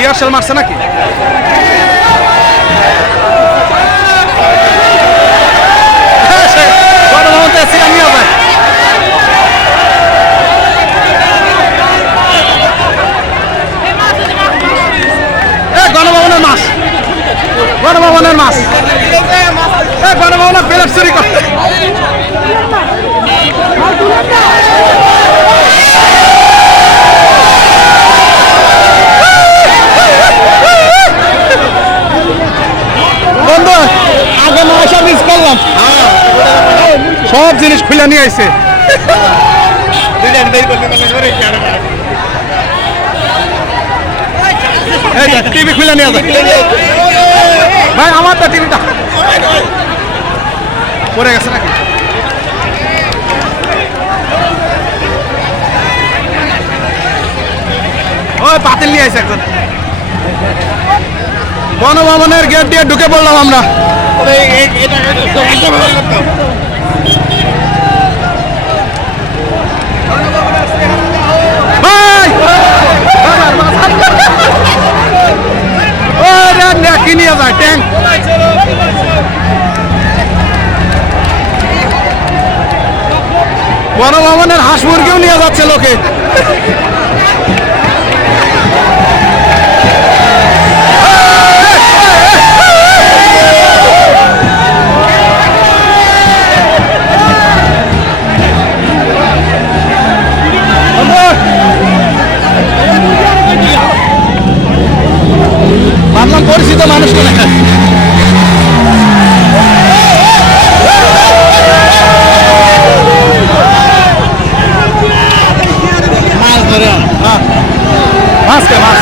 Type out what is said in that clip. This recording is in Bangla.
ডিয়ারশেল মারছে নাকি হ্যাঁ, সে গণভবনতে সিয়ার নিয়ে যায় এ গণভবনের মাছ গণভবনের মাছ এ গণভবনের প্লেট চুরি করতে সব জিনিস খুলে নিয়ে আইছে। টিভি খুলে নিয়ে ভাই, আমার তো টিভিটা পড়ে গেছে নাকি? ওই পাতিল নিয়ে আইছে একজন। গণভবনের গেট দিয়ে ঢুকে পড়লাম আমরা ভাই! ওই রে, নে, কি নিয়ে যায় ট্যাঙ্ক ভবনের হাঁস মুরগিও নিয়ে যাচ্ছে লোকে। ভাবলাম পরিচিত মানুষ কোনে মাছ ধরে মাছ কে মাছ।